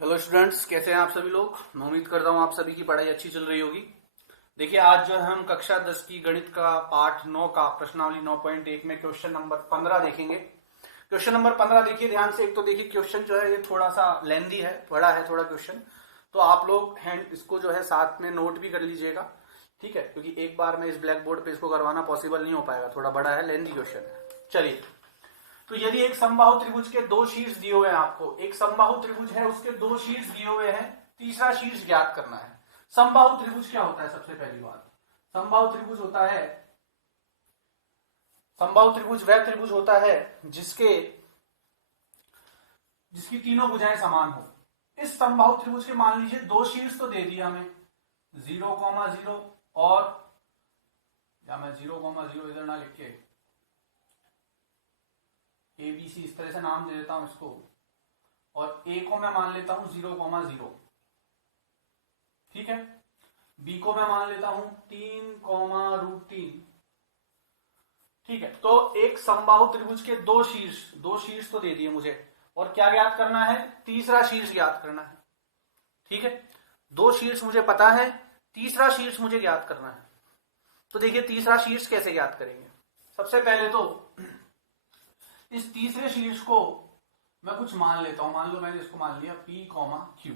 Hello students, कैसे हैं आप सभी लोग। मैं उम्मीद करता हूँ आप सभी की पढ़ाई अच्छी चल रही होगी। देखिए, आज जो है हम कक्षा 10 की गणित का पाठ 9 का प्रश्नावली 9.1 में क्वेश्चन नंबर 15 देखेंगे। क्वेश्चन नंबर 15 देखिए ध्यान से। एक तो देखिए क्वेश्चन जो है ये थोड़ा सा लेंदी है, बड़ा है थोड़ा क्वेश्चन, तो आप लोग हैंड इसको जो है साथ में नोट भी कर लीजिएगा, ठीक है, क्योंकि एक बार में इस ब्लैक बोर्ड पे इसको करवाना पॉसिबल नहीं हो पाएगा, थोड़ा बड़ा है, लेंदी क्वेश्चन है। चलिए, तो यदि एक समबाहु त्रिभुज के दो शीर्ष दिए हुए हैं, आपको एक समबाहु त्रिभुज है उसके दो शीर्ष दिए हुए हैं, तीसरा शीर्ष ज्ञात करना है। समबाहु त्रिभुज क्या होता है? सबसे पहली बात, समबाहु त्रिभुज होता है, समबाहु त्रिभुज वह त्रिभुज होता है जिसकी तीनों भुजाएं समान हो। इस समबाहु त्रिभुज के मान लीजिए दो शीर्ष तो दे दिया हमें 0,0 और, या मैं 0,0 इधर ना लिख के ABC इस तरह से नाम दे देता हूं इसको, और A को मैं मान लेता हूं 0,0, ठीक है। B को मैं मान लेता हूं 3,√3, ठीक है। तो एक समबाहु त्रिभुज के दो शीर्ष तो दे दिए मुझे, और क्या ज्ञात करना है? तीसरा शीर्ष ज्ञात करना है, ठीक है। दो शीर्ष मुझे पता है, तीसरा शीर्ष मुझे ज्ञात करना है। तो देखिए तीसरा शीर्ष कैसे ज्ञात करेंगे। सबसे पहले तो इस तीसरे शीर्ष को मैं कुछ मान लेता हूं, मान लो मैंने इसको मान लिया P, Q,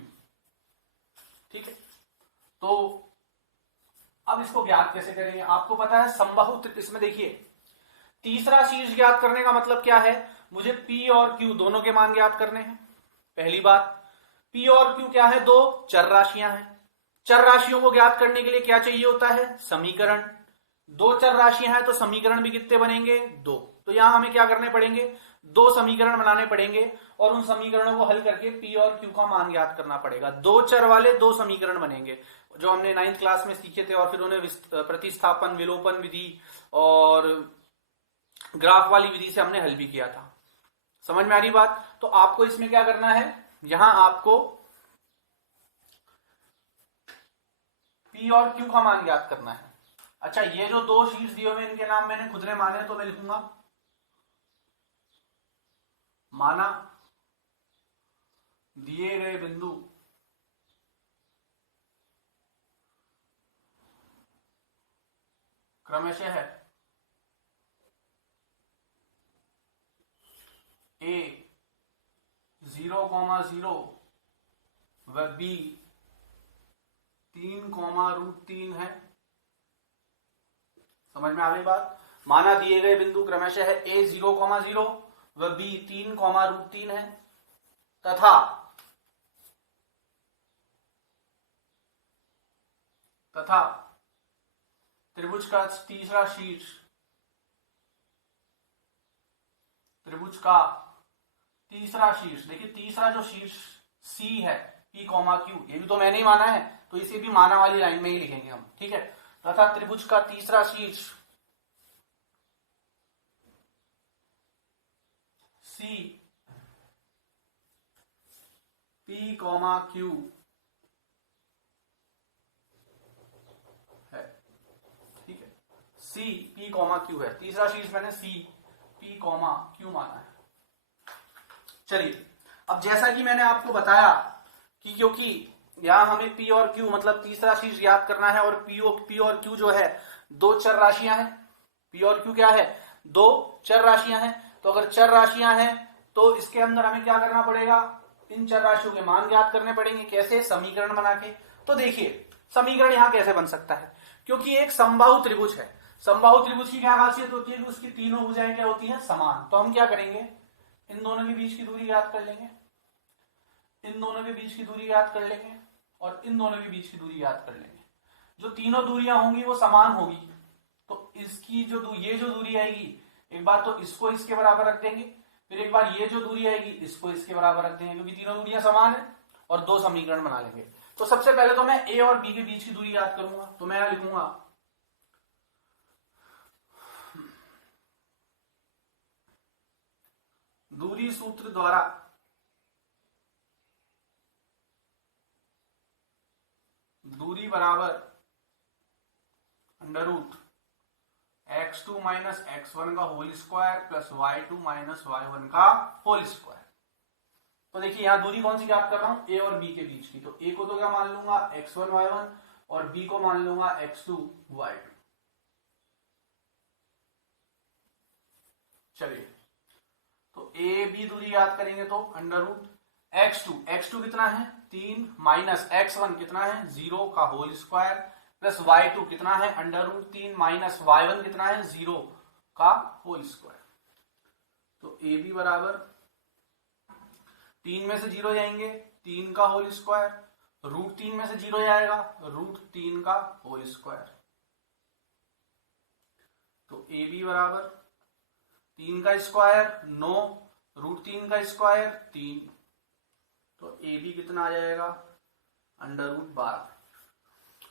ठीक है। तो अब इसको ज्ञात कैसे करेंगे? आपको पता है समबाहु, इसमें देखिए तीसरा शीर्ष ज्ञात करने का मतलब क्या है? मुझे P और Q दोनों के मान ज्ञात करने हैं। पहली बात, P और Q क्या है? दो चर राशियां हैं। चर राशियों को ज्ञात करने के लिए क्या चाहिए होता है? समीकरण। दो चर राशियां हैं तो समीकरण भी कितने बनेंगे? दो। तो यहां हमें क्या करने पड़ेंगे? दो समीकरण बनाने पड़ेंगे, और उन समीकरणों को हल करके P और Q का मान ज्ञात करना पड़ेगा। दो चर वाले दो समीकरण बनेंगे, जो हमने 9th क्लास में सीखे थे, और फिर उन्हें प्रतिस्थापन, विलोपन विधि और ग्राफ वाली विधि से हमने हल भी किया था। समझ में आ रही बात? तो आपको इसमें क्या करना है, यहां आपको P और Q का मान ज्ञात करना है। अच्छा, ये जो दो शीर्ष दिए हुए इनके नाम मैंने खुद ने माने, तो मैं लिखूंगा माना दिए गए बिंदु क्रमशः A 0,0 व B 3,√3 है। समझ में आ गई बात? माना दिए गए बिंदु क्रमशः A 0,0 व B 3,√3 है, तथा त्रिभुज का तीसरा शीर्ष, देखिए तीसरा जो शीर्ष C है P, Q, ये भी तो मैंने ही माना है, तो इसे भी माना वाली लाइन में ही लिखेंगे हम, ठीक है। तथा त्रिभुज का तीसरा शीर्ष C P, Q है, ठीक है। C P, Q है, तीसरा शीर्ष मैंने C P, Q माना है। चलिए, अब जैसा कि मैंने आपको बताया कि क्योंकि यहां हमें P और Q मतलब तीसरा शीर्ष ज्ञात करना है, और P और Q जो है दो चर राशियां हैं। P और Q क्या है? दो चर राशियां हैं। तो अगर चर राशियां हैं तो इसके अंदर हमें क्या करना पड़ेगा? इन चर राशियों के मान ज्ञात करने पड़ेंगे। कैसे? समीकरण बना के। तो देखिए समीकरण यहां कैसे बन सकता है, क्योंकि एक समबाहु त्रिभुज है। समबाहु त्रिभुज की क्या खासियत होती है कि उसकी तीनों भुजाएं क्या होती हैं? समान। तो हम क्या करेंगे? इन दोनों के बीच की दूरी ज्ञात कर लेंगे, इन दोनों के बीच की दूरी ज्ञात कर लेंगे, और इन दोनों के बीच की दूरी ज्ञात कर लेंगे। जो तीनों दूरियां होंगी वो समान होगी, तो इसकी जो ये जो दूरी आएगी, एक बार तो इसको इसके बराबर रख देंगे, फिर एक बार ये जो दूरी आएगी इसको इसके बराबर रख देंगे, क्योंकि तीनों दूरियां समान है, और दो समीकरण बना लेंगे। तो सबसे पहले तो मैं A और B के बीच की दूरी याद करूंगा, तो मैं यहां लिखूंगा दूरी सूत्र द्वारा दूरी बराबर under root x2 minus x1 का whole square plus y2 minus y1 का होल स्क्वायर। तो देखिए यहां दूरी कौन सी ज्ञात कर रहा हूं, ए और बी के बीच की। तो ए को तो क्या मान लूंगा x1 y1 और बी को मान लूंगा x2 y2। चलिए तो ए बी दूरी याद करेंगे तो अंडर रूट x2 कितना है 3 माइनस x1 कितना है 0 का होल स्क्वायर प्लस y2 कितना है अंडर रूट 3 माइनस y1 कितना है 0 का होल स्क्वायर। तो ए बी बराबर 3 में से 0 जाएंगे 3 का होल स्क्वायर रूट 3 में से 0 जाएगा रूट 3 का होल स्क्वायर। तो ए बी बराबर 3 का स्क्वायर 9 रूट 3 का स्क्वायर 3। तो ए बी कितना आ जाएगा अंडर रूट 12।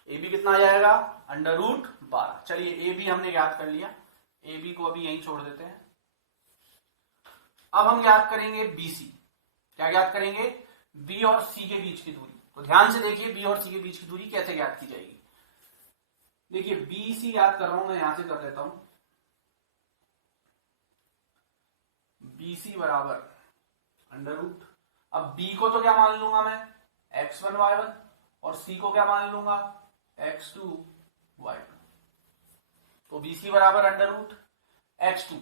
ए बी कितना आ जाएगा अंडर रूट 12। चलिए ए बी हमने ज्ञात कर लिया, ए बी को अभी यहीं छोड़ देते हैं। अब हम ज्ञात करेंगे बीसी। क्या ज्ञात करेंगे, बी और सी के बीच की दूरी। तो ध्यान से देखिए बी और सी के बीच की दूरी कैसे ज्ञात की जाएगी। देखिए बी सी याद कर रहा हूं मैं, यहां से कर लेता हूं। बी सी बराबर अंडर रूट, अब बी को तो क्या मान लूंगा मैं x1 y1 और सी को क्या मान लूंगा x2 y2। तो बी सी बराबर अंडर रूट x2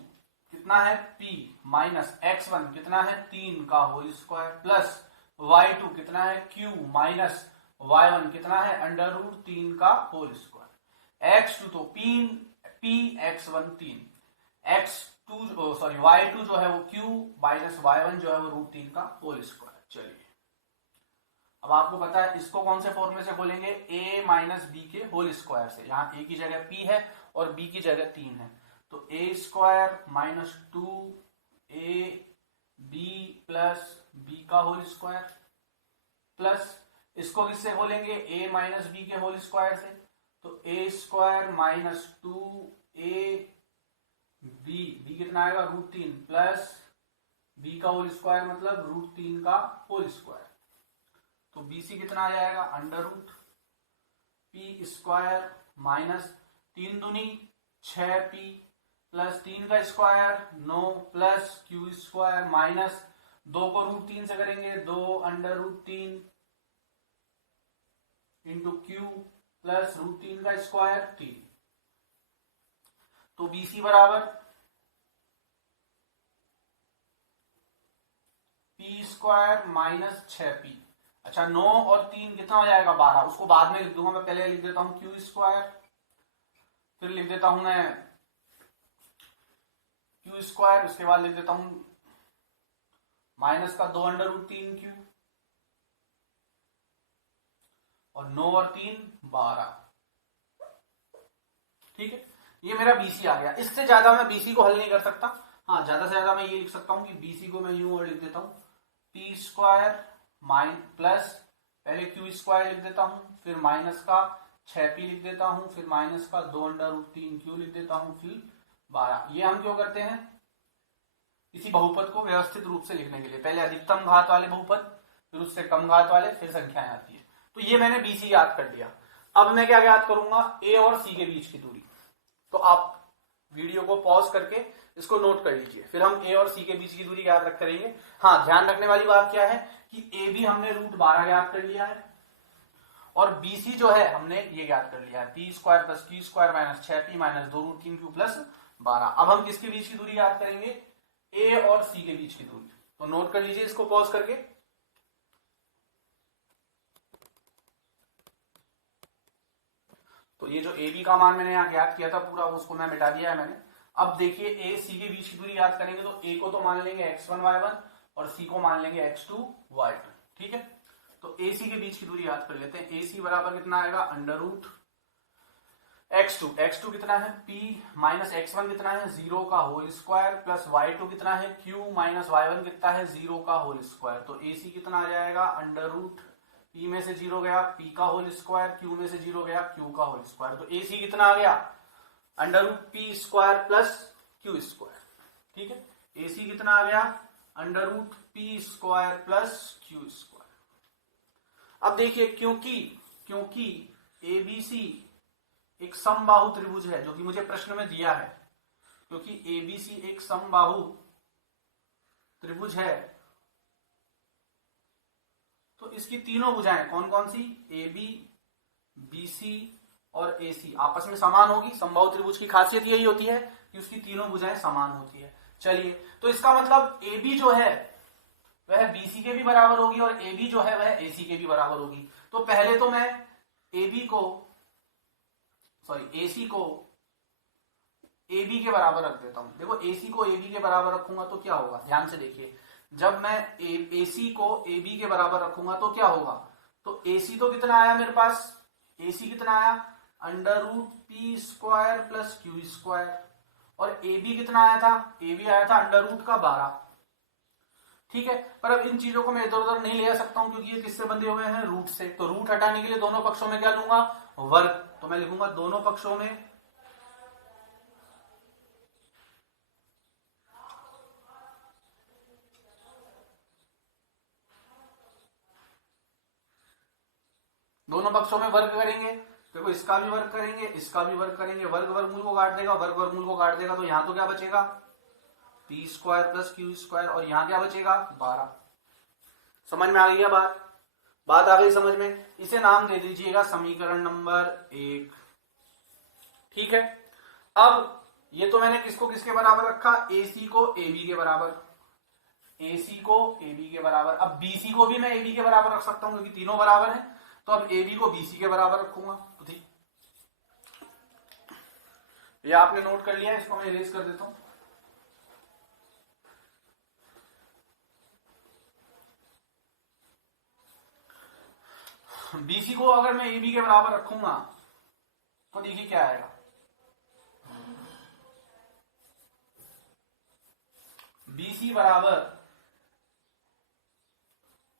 कितना है p माइनस x1 कितना है 3 का होल स्क्वायर प्लस y2 कितना है q माइनस y1 कितना है अंडर रूट 3 का होल स्क्वायर। x2 तो p x1 3 x2 sorry y2 जो है वो q माइनस y1 जो है वो रूट 3 का होल स्क्वायर। चलिए अब आपको पता है इसको कौन से फॉर्मूले से बोलेंगे a माइनस बी के होल स्क्वायर से। यहाँ a की जगह p है और b की जगह 3 है। तो a square minus 2a b plus b का होल स्क्वायर प्लस इसको किससे बोलेंगे a माइनस बी के होल स्क्वायर से। तो a square minus 2a b कितना आएगा रूट 3 प्लस b का होल स्क्वायर मतलब रूट 3 का होल स्क्वायर। तो bc कितना आ जाएगा under root p square minus 3 दूनी 6p प्लस 3 का square 9 plus q square minus 2 को रूट 3 से करेंगे 2 under root 3 into q plus root 3 का स्क्वायर 3। तो BC बराबर p स्क्वायर माइनस 6p। अच्छा 9 और 3 कितना हो जाएगा 12, उसको बाद में लिख दूंगा मैं, पहले लिख देता हूं q स्क्वायर फिर लिख देता हूं मैं q स्क्वायर उसके बाद लिख देता हूं माइनस का 2 अंडर रूट 3q और 9 और 3 12। ठीक है ये मेरा BC आ गया। इससे ज्यादा मैं BC को हल नहीं कर सकता। हाँ ज्यादा से ज्यादा मैं ये लिख सकता हूं कि BC को मैं यूं और लिख देता हूं p स्क्वायर माइन प्लस पहले q स्क्वायर लिख देता हूं फिर माइनस का 6p लिख देता हूं फिर माइनस का 2 अंडर रूट 3q लिख देता हूं फिर 12। ये हम क्यों करते हैं, किसी बहुपद को व्यवस्थित रूप से लिखने के लिए। पहले अधिकतम घात वाले बहुपद फिर उससे कम घात वाले फिर संख्याएं आती है। तो ये मैंने BC याद कर लिया। अब मैं क्या याद करूंगा a और c के बीच की दूरी। तो आप वीडियो को पॉज करके इसको नोट कर लीजिए फिर हम a और c के बीच की दूरी याद रख करेंगे। हाँ ध्यान रखने वाली बात क्या है कि a भी हमने रूट 12 याद कर लिया है और BC जो है हमने ये याद कर लिया है p square plus q square minus 6p minus 2 root 3q plus 12। अब हम किसके बीच की दूरी याद करेंगे a और c के बीच की दूरी। तो नोट कर लीजिए इसको पॉज करके। तो ये जो ए बी का मान मैंने यहाँ ज्ञात किया था पूरा उसको मैं मिटा दिया है मैंने। अब देखिए ए सी के बीच की दूरी याद करेंगे तो ए को तो मान लेंगे x1 y1 और सी को मान लेंगे x2 y2। ठीक है तो ए सी के बीच की दूरी याद कर लेते हैं। ए सी बराबर कितना आएगा अंडर रूट x2 कितना है p माइनस x1 कितना है 0 का होल स्क्वायर प्लस y2 कितना है q माइनस y1 कितना है 0 का होल स्क्वायर। तो ए सी कितना आ जाएगा अंडर रूट p में से 0 गया p का होल स्क्वायर q में से 0 गया q का होल स्क्वायर। तो ए सी कितना आ गया under root p square plus q square. ठीक है ए सी कितना आ गया under root p square plus q square. अब देखिए क्योंकि ABC एक समबाहु त्रिभुज है जो कि मुझे प्रश्न में दिया है, क्योंकि ABC एक समबाहु त्रिभुज है इसकी तीनों भुजाएं कौन कौन सी, ए बी, बी सी और ए सी आपस में समान होगी। समबाहु त्रिभुज की खासियत यही होती है कि उसकी तीनों भुजाएं समान होती है। चलिए, तो इसका मतलब ए बी जो है वह बी सी के भी बराबर होगी और ए बी जो है वह ए सी के भी बराबर होगी। तो पहले तो मैं ए बी को ए सी को ए बी के बराबर रख देता हूं। देखो, ए सी को ए बी के बराबर रखूंगा तो क्या होगा, ध्यान से देखिए। जब मैं ए सी को ए बी के बराबर रखूंगा तो क्या होगा, तो ए सी तो कितना आया मेरे पास, ए सी कितना आया, under root p square plus q square, और ए बी कितना आया था, ए बी आया था अंडर रूट का 12। ठीक है, पर अब इन चीजों को मैं इधर उधर नहीं ले सकता हूं क्योंकि ये किससे बंधे हुए हैं, रूट से। तो रूट हटाने के लिए दोनों पक्षों में क्या लूंगा, वर्ग। तो मैं लिखूंगा दोनों पक्षों में वर्ग करेंगे। देखो, इसका भी वर्ग करेंगे, इसका भी वर्ग करेंगे, वर्ग वर्गमूल को काट देगा, वर्ग वर्गमूल को काट देगा, तो यहां तो क्या बचेगा, p square plus q square, और यहां क्या बचेगा, 12। समझ में आ गई बात आ गई समझ में। इसे नाम दे दीजिएगा समीकरण नंबर 1। ठीक है, अब ये तो मैंने किसको किसके बराबर रखा, ए सी को ए बी के बराबर, ए सी को ए बी के बराबर। अब बी सी को भी मैं ए बी के बराबर रख सकता हूं क्योंकि तीनों बराबर हैं। तो अब ए बी को बी सी के बराबर रखूंगा। तो ठीक, ये आपने नोट कर लिया, इसको मैं इरेज कर देता हूं। बीसी को अगर मैं ए बी के बराबर रखूंगा तो देखिए क्या आएगा, बीसी बराबर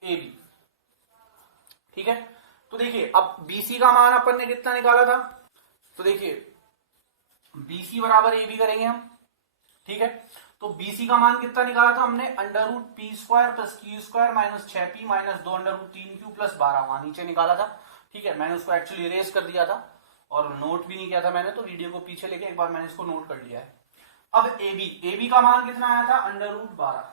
ए बी। ठीक है, तो देखिए अब बीसी का मान अपन ने कितना निकाला था, तो देखिए बीसी बराबर ए बी करेंगे हम। ठीक है, तो बीसी का मान कितना निकाला था हमने, under root p square plus q square minus 6p minus 2 under root 3q plus 12 वहां नीचे निकाला था। ठीक है, मैंने उसको एक्चुअली इरेज कर दिया था और नोट भी नहीं किया था मैंने, तो वीडियो को पीछे लेके एक बार मैंने इसको नोट कर लिया है। अब ए बी का मान कितना आया था, अंडर रूट 12।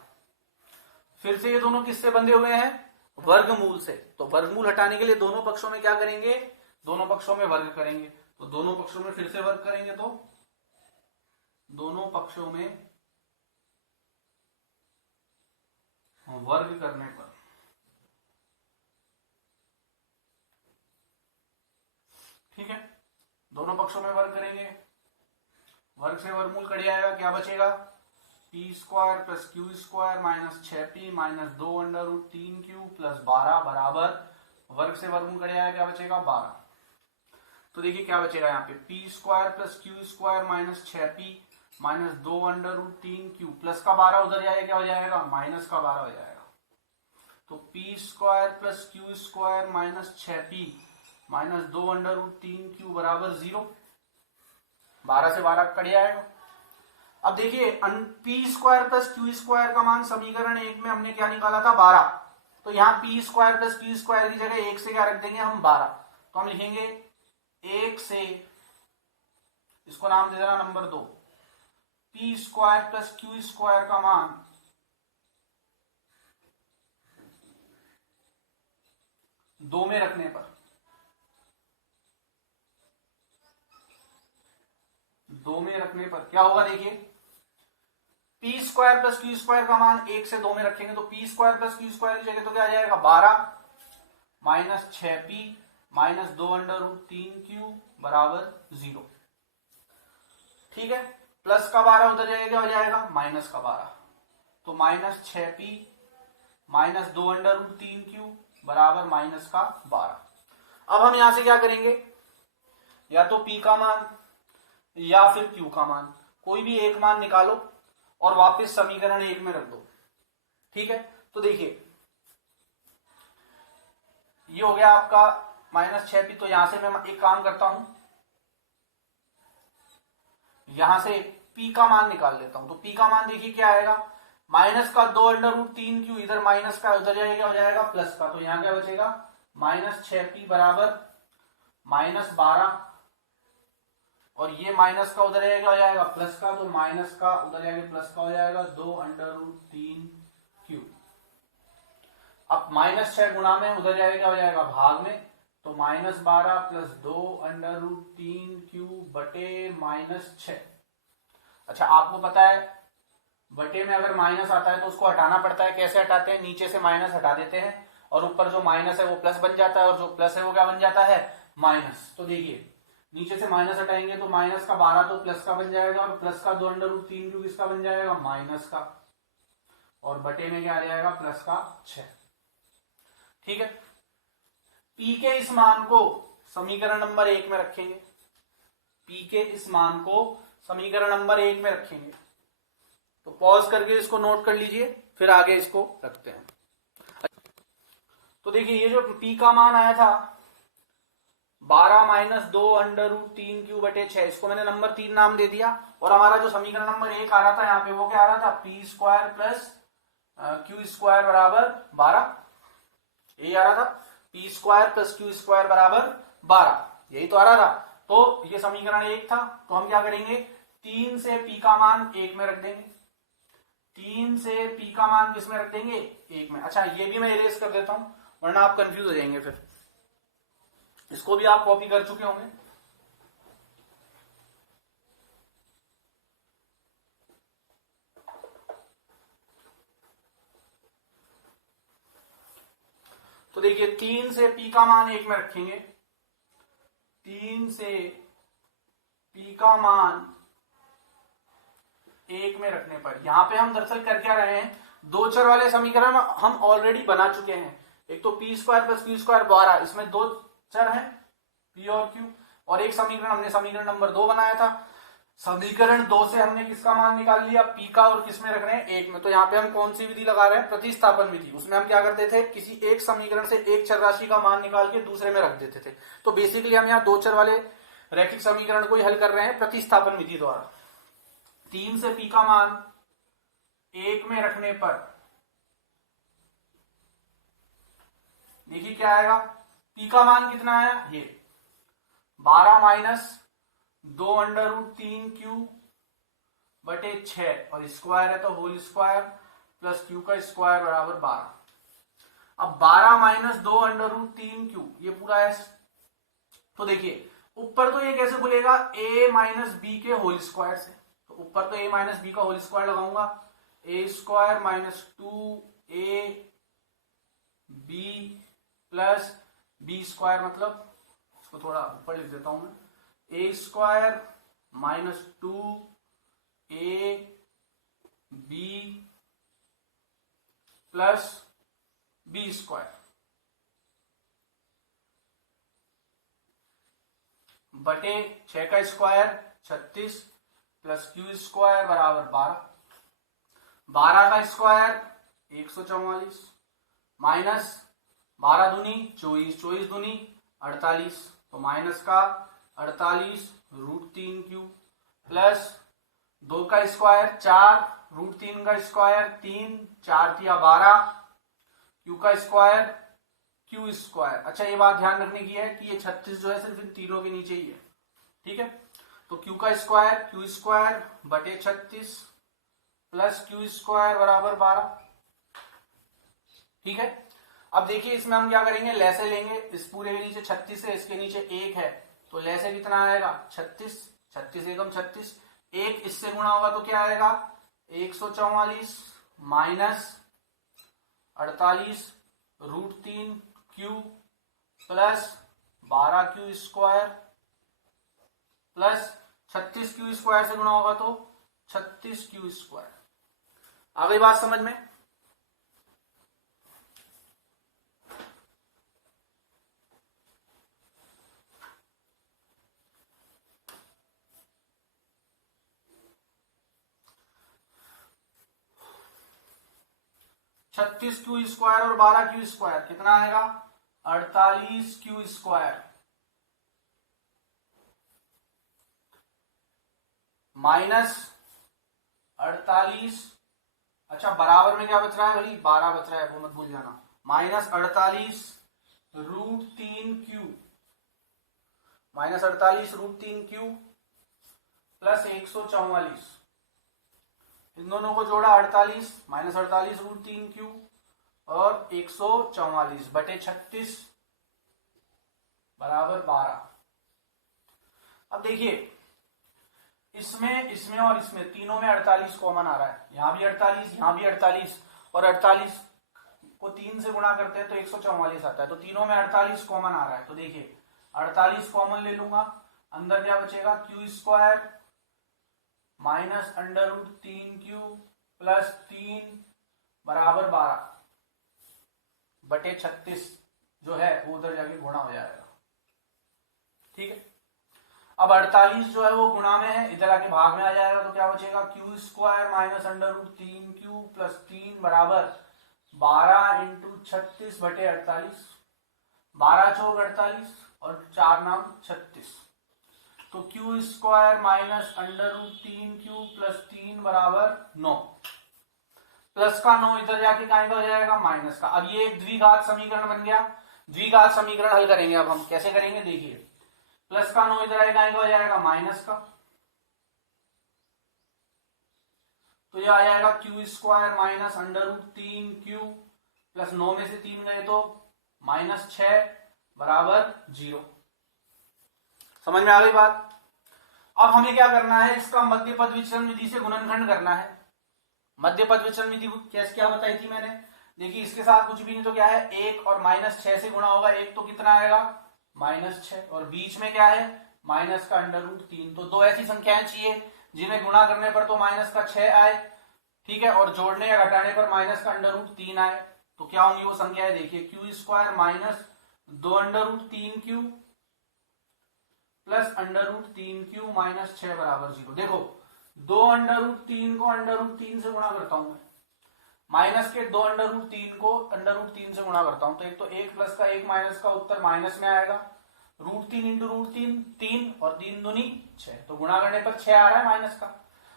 फिर से ये दोनों किससे बंधे हुए हैं, वर्गमूल से। तो वर्गमूल हटाने के लिए दोनों पक्षों में क्या करेंगे, दोनों पक्षों में वर्ग करेंगे। तो दोनों पक्षों में फिर से वर्ग करेंगे, तो दोनों पक्षों में वर्ग करने पर ठीक है, दोनों पक्षों में वर्ग करेंगे, वर्ग से वर्गमूल कट जाएगा, क्या बचेगा, p square plus q square minus 6p minus 2 under root 3q plus 12 बराबर, वर्ग से वर्गमूल कट जाएगा, क्या बचेगा, 12। तो देखिए क्या बचेगा यहाँ पे, p square plus q square minus 6p minus 2 under root 3q plus का 12 उधर जाएगा, क्या हो जाएगा, माइनस का 12 हो जाएगा। तो p square plus q square minus 6p minus 2 under root 3q बराबर 0। 12 से 12 कट जाएगा। अब देखिए P square plus q square का मान समीकरण 1 में हमने क्या निकाला था, 12। तो यहां P square plus q square की जगह 1 से क्या रख देंगे हम, 12। तो हम लिखेंगे 1 से, इसको नाम दे देना number 2, P square plus q square का मान 2 में रखने पर, 2 में रखने पर क्या होगा, देखिए P square plus q square का मान 1 से 2 में रखेंगे तो p square plus q square की जगह तो क्या आ जाएगा, 12 minus 6p minus 2 under root 3q बराबर 0। ठीक है, प्लस का 12 उधर जाएगा, हो जाएगा माइनस का 12। तो minus 6p minus 2 under root 3q बराबर माइनस का 12। अब हम यहां से क्या करेंगे, या तो p का मान या फिर q का मान, कोई भी एक मान निकालो और वापस समीकरण 1 में रख दो। ठीक है, तो देखिए ये हो गया आपका माइनस 6p। तो यहां से मैं एक काम करता हूं, यहां से p का मान निकाल लेता हूं। तो p का मान देखिए क्या आएगा, माइनस का 2 अंडर रूट 3q, इधर माइनस का उधर जाएगा, हो जाएगा प्लस का। तो यहां क्या बचेगा, माइनस 6p बराबर माइनस 12, और ये माइनस का उधर जाएगा, हो जाएगा प्लस का। तो माइनस का उधर जाएगा प्लस का, हो जाएगा 2 अंडर रूट 3q। अब -6 गुणा में उधर जाएगा, क्या हो जाएगा भाग में, तो -12 प्लस 2 √3 बटे -6। अच्छा आपको पता है बटे में अगर माइनस आता है तो उसको हटाना पड़ता है। कैसे हटाते हैं, नीचे से माइनस हटा देते हैं और ऊपर जो माइनस है वो प्लस बन जाता है और जो प्लस है वो क्या बन जाता है, माइनस। तो देखिए नीचे से माइनस हटाएंगे तो माइनस का 12 तो प्लस का बन जाएगा और प्लस का 2 √3 किसका बन जाएगा, माइनस का, और बटे में क्या आ जाएगा, प्लस का 6। ठीक है, पी के इस मान को समीकरण नंबर 1 में रखेंगे, पी के इस मान को समीकरण नंबर 1 में रखेंगे। तो पॉज करके इसको नोट कर लीजिए, फिर आगे इसको रखते हैं। तो देखिए ये जो पी का मान आया था 12 - 2 √3 बटे 6, इसको मैंने नंबर 3 नाम दे दिया। और हमारा जो समीकरण नंबर 1 आ रहा था यहाँ पे वो क्या आ रहा था, P square plus q square बराबर 12, यही आ रहा था, P square plus q square बराबर 12, यही तो आ रहा था। तो ये समीकरण 1 था। तो हम क्या करेंगे, 3 से पी का मान 1 में रख देंगे, 3 से पी का मान किस में रख देंगे, 1 में। अच्छा ये भी मैं इरेज कर देता हूं वरना आप कंफ्यूज हो जाएंगे, फिर इसको भी आप कॉपी कर चुके होंगे। तो देखिए 3 से पी का मान 1 में रखेंगे, 3 से पी का मान 1 में रखने पर यहां पे हम दरअसल कर क्या रहे हैं, दो चर वाले समीकरण हम ऑलरेडी बना चुके हैं। एक तो p square plus q square 12, इसमें दो चर हैं पी और क्यू, और एक समीकरण हमने समीकरण नंबर 2 बनाया था। समीकरण 2 से हमने किसका मान निकाल लिया, पी का, और किस में रख रहे हैं, 1 में। तो यहाँ पे हम कौन सी विधि लगा रहे हैं, प्रतिस्थापन विधि। उसमें हम क्या करते थे, किसी एक समीकरण से एक चर राशि का मान निकाल के दूसरे में रख देते थे। तो बेसिकली हम यहाँ दो चर वाले रैखिक समीकरण को ही हल कर रहे हैं प्रतिस्थापन विधि द्वारा। 3 से पी का मान 1 में रखने पर देखिए क्या आएगा, पी का मान कितना आया, ये 12 - 2 √3 बटे 6, और स्क्वायर है तो होल स्क्वायर प्लस क्यू का स्क्वायर बराबर 12। अब 12 - 2 √3 ये पूरा है। तो देखिए ऊपर तो ये कैसे खुलेगा, a - b के होल स्क्वायर से। तो ऊपर तो a - b का होल स्क्वायर लगाऊंगा, a square - 2ab plus b square, मतलब इसको थोड़ा ऊपर लिख देता हूं मैं, a square - 2ab plus b square बटे 6 का स्क्वायर 36 प्लस क्यू स्क्वायर बराबर 12, 12 का स्क्वायर 144 माइनस 12 दूनी 24, 24 दूनी 48, तो माइनस का 48 √3 प्लस 2 का स्क्वायर 4 √3 का स्क्वायर 3, 4 तिया 12, क्यू का स्क्वायर क्यू स्क्वायर। अच्छा ये बात ध्यान रखने की है कि ये 36 जो है सिर्फ इन तीनों के नीचे ही है, ठीक है। तो क्यू का स्क्वायर क्यू स्क्वायर बटे 36 प्लस क्यू स्क्वायर बराबर 12, ठीक है। अब देखिए इसमें हम क्या करेंगे, लैसे लेंगे, इस पूरे के नीचे 36 है, इसके नीचे 1 है, तो लैसे कितना आएगा 36, 36 एकम 36, 1 इससे गुणा होगा तो क्या आएगा 144 minus 48 √3 plus 12 Q square plus 36 Q square से गुणा होगा तो 36 क्यू स्क्वायर। आ गई बात समझ में। छत्तीस क्यू स्क्वायर और 12 क्यू स्क्वायर कितना आएगा 48 क्यू स्क्वायर माइनस 48, अच्छा बराबर में क्या बच रहा है भाई 12 बच रहा है, वो मत भूल जाना, माइनस 48 √3 माइनस 48 √3 प्लस 144, इन दोनों को जोड़ा 48 माइनस 48 √3 और 144 बटे 36 बराबर 12। अब देखिए इसमें इसमें और इसमें तीनों में 48 कॉमन आ रहा है, यहां भी 48 यहां भी 48, और 48 को 3 से गुणा करते हैं तो 144 आता है, तो तीनों में 48 कॉमन आ रहा है। तो देखिए 48 कॉमन ले लूंगा, अंदर क्या बचेगा q square minus under root 3q plus 3 बराबर 12 बटे 36 जो है वो उधर जाके गुणा हो जाएगा। ठीक है, अब 48 जो है वो गुणा में है, इधर आके भाग में आ जाएगा, तो क्या बचेगा q square minus under root 3q plus 3 बराबर 12 इंटू 36 बटे 48, 12 चौक 48 और 4 नाम 36, तो q square minus under root 3q plus 3 बराबर 9, प्लस का 9 इधर जाके कायदा हो जाएगा माइनस का। अब ये एक द्विघात समीकरण बन गया, द्विघात समीकरण हल करेंगे। अब हम कैसे करेंगे देखिए, प्लस का 9 इधर आएगा हो जाएगा माइनस का, तो ये आ जाएगा q square minus under root 3q plus 9 में से 3 गए तो माइनस 6 बराबर 0। समझ में आ गई बात। अब हमें क्या करना है, इसका मध्य पद विचलन विधि से गुणनखंड करना है। मध्य पद विचलन विधि कैसे क्या बताई थी मैंने, देखिए इसके साथ कुछ भी नहीं तो क्या है 1 और माइनस 6 से गुणा होगा, 1 तो कितना आएगा -6, और बीच में क्या है माइनस का अंडर रूट 3, तो दो ऐसी संख्याएं चाहिए जिन्हें गुणा करने पर तो माइनस का 6 आए, ठीक है, और जोड़ने या घटाने पर माइनस का अंडर रूट 3 आए। तो क्या होंगी वो संख्याएं देखिए, q square minus 2 under root 3q plus under root 3q minus 6 बराबर 0। देखो 2 अंडर रूट 3 को अंडर रूट 3 से गुणा करता हूं मैं, माइनस के 2 अंडर रूट 3 को अंडर रूट 3 से गुणा करता हूं, तो एक तो 1 प्लस का 1 माइनस का उत्तर माइनस में आएगा, रूट 3 इंटू रूट 3 3 और 3 दूनी 6, तो गुणा करने पर 6 आ रहा है माइनस का,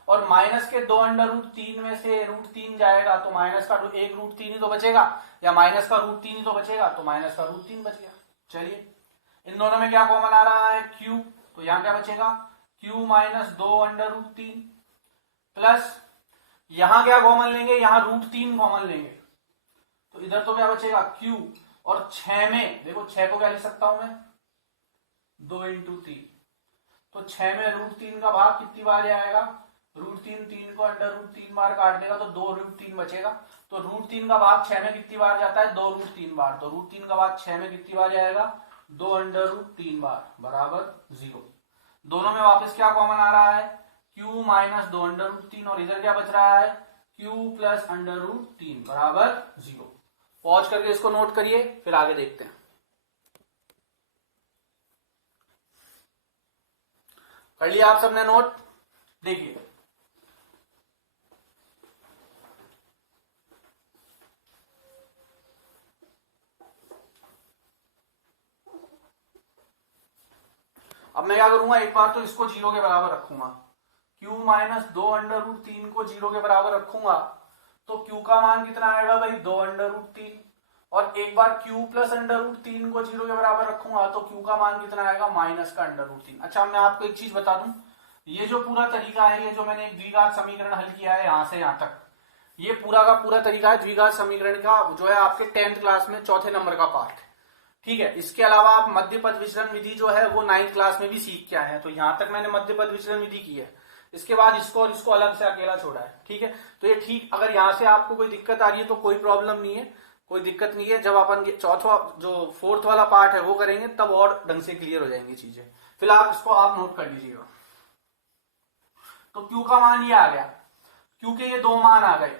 और माइनस के 2 अंडर रूट 3 में से रूट 3 जाएगा तो माइनस का एक रूट 3 ही तो बचेगा, या माइनस का रूट 3 ही तो बचेगा, तो माइनस का रूट 3 बच गया। चलिए इन दोनों में क्या कॉमन आ रहा है q, तो यहां क्या बचेगा q minus 2 under root 3 plus यहां क्या कॉमन लेंगे, यहां रूट 3 कॉमन लेंगे, तो इधर तो क्या बचेगा q, और 6 में देखो 6 को क्या लिख सकता हूं मैं 2 इंटू 3, तो 6 में रूट 3 का भाग कितनी बार जाएगा, रूट 3 को अंडर रूट 3 बार काट देगा तो 2 रूट 3 बचेगा, तो रूट 3 का भाग 6 में कितनी बार जाता है 2 रूट 3 बार, तो रूट 3 का भाग 6 में कितनी बार जाएगा 2 अंडर रूट 3 बार बराबर 0। दोनों में वापस क्या कॉमन आ रहा है q माइनस 2 अंडर रूट 3, और इधर क्या बच रहा है q प्लस अंडर रूट 3 बराबर 0। पॉज करके इसको नोट करिए, फिर आगे देखते हैं। कर लिया आप सबने नोट, देखिए अब मैं क्या करूंगा, एक बार तो इसको 0 के बराबर रखूंगा, q माइनस 2 अंडर रूट 3 को 0 के बराबर रखूंगा, तो q का मान कितना आएगा भाई 2 अंडर रूट 3, और एक बार q प्लस अंडर रूट 3 को 0 के बराबर रखूंगा तो q का मान कितना आएगा माइनस का अंडर रूट 3। अच्छा मैं आपको एक चीज बता दूं, ये जो पूरा तरीका है, ये जो मैंने एक द्विघात समीकरण हल किया है यहां से यहां तक, ये पूरा का पूरा तरीका है द्विघात समीकरण का, जो है आपके 10th क्लास में चौथे नंबर का पार्ट, ठीक है। इसके अलावा आप मध्य पद विचलन विधि जो है वो 9th क्लास में भी सीख के आए हैं, तो यहां तक मैंने मध्य पद विचलन विधि की है, इसके बाद इसको और इसको अलग से अकेला छोड़ा है, ठीक है। तो ये ठीक, अगर यहां से आपको कोई दिक्कत आ रही है तो कोई प्रॉब्लम नहीं है, कोई दिक्कत नहीं है, जब अपन चौथा जो 4th वाला पार्ट है वो करेंगे तब और ढंग से क्लियर हो जाएंगी चीजें। फिलहाल इसको आप नोट कर लीजिएगा। तो Q का मान ये आ गया, Q के ये 2 मान आ गए,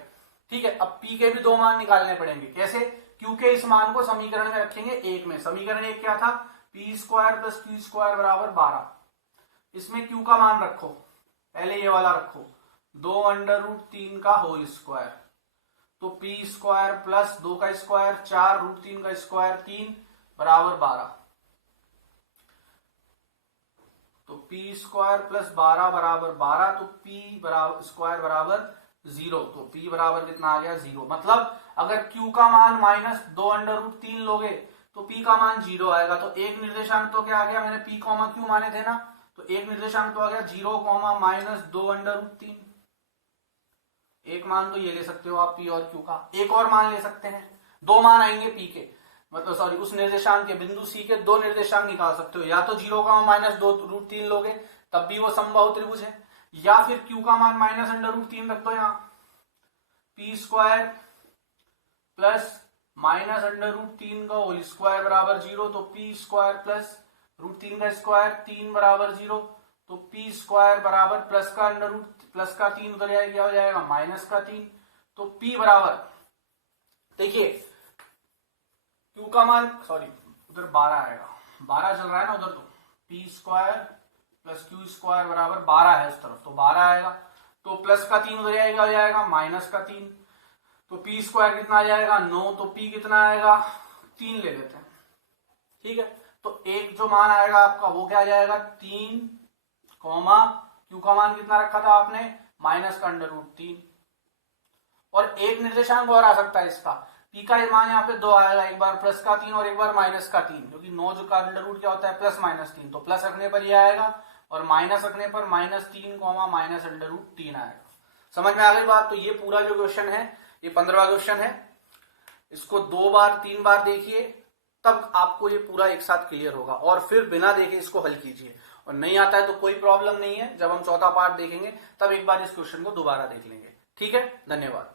ठीक है। अब P के भी 2 मान निकालने पड़ेंगे, कैसे, Q के इस मान को समीकरण में रखेंगे 1 में, समीकरण 1 क्या था p square plus q square बराबर 12, इसमें Q का मान रखो, पहले ये वाला रखो 2 अंडर रूट 3 का होल स्क्वायर, तो p स्क्वायर प्लस 2 का स्क्वायर 4 रूट 3 का स्क्वायर 3 बराबर 12, तो p स्क्वायर प्लस 12 बराबर 12, तो p बराबर स्क्वायर बराबर 0, तो p बराबर कितना आ गया 0। मतलब अगर q का मान माइनस 2 अंडर रूट 3 लोगे तो p का मान 0 आएगा, तो एक निर्देशांक तो क्या आ गया, मैंने p कॉमा q माने थे ना, तो एक निर्देशांक तो आ गया 0 कॉमा माइनस 2 अंडर रूट 3। एक मान तो ये ले सकते हो आप p और q का, एक और मान ले सकते हैं, दो मान आएंगे पी के, मतलब सॉरी उस निर्देशांक के बिंदु सी के दो निर्देशांक निकाल सकते हो, या तो 0,-2 लोगे तब भी वो समबाहु त्रिभुज है, या फिर क्यू का मान -√3 रख दो यहाँ, पी स्क्वायर प्लस -√3 का होल स्क्वायर बराबर 0, तो पी स्क्वायर प्लस √3 का स्क्वायर 3 बराबर 0, तो पी स्क्वायर बराबर प्लस का 3 उधर क्या हो जाएगा -3, तो पी बराबर, देखिए क्यू का मान सॉरी उधर 12 आएगा, 12 चल रहा है ना उधर, तो p square plus q square बराबर 12 है उस तरफ, तो 12 आएगा, तो प्लस का 3 उधर आएगा हो जाएगा -3, तो पी स्क्वायर कितना आ जाएगा 9, तो पी कितना आएगा 3 ले लेते हैं, ठीक है। तो एक जो मान आएगा आपका वो क्या आ जाएगा 3, क्यू का मान कितना रखा था आपने -√3, और एक निर्देशांक और आ सकता है इसका, पी का मान यहाँ पे 2 आएगा, एक बार प्लस का 3 और एक बार -3, क्योंकि 9 जो का अंडर रूट क्या होता है +-3, तो प्लस रखने पर ये आएगा और माइनस रखने पर -3, -√3 आएगा। समझ में आ गई बात। तो ये पूरा जो क्वेश्चन है ये 15वां क्वेश्चन है, इसको 2 बार 3 बार देखिए तब आपको ये पूरा एक साथ क्लियर होगा, और फिर बिना देखे इसको हल कीजिए, और नहीं आता है तो कोई प्रॉब्लम नहीं है, जब हम चौथा पार्ट देखेंगे तब एक बार इस क्वेश्चन को दोबारा देख लेंगे। ठीक है, धन्यवाद।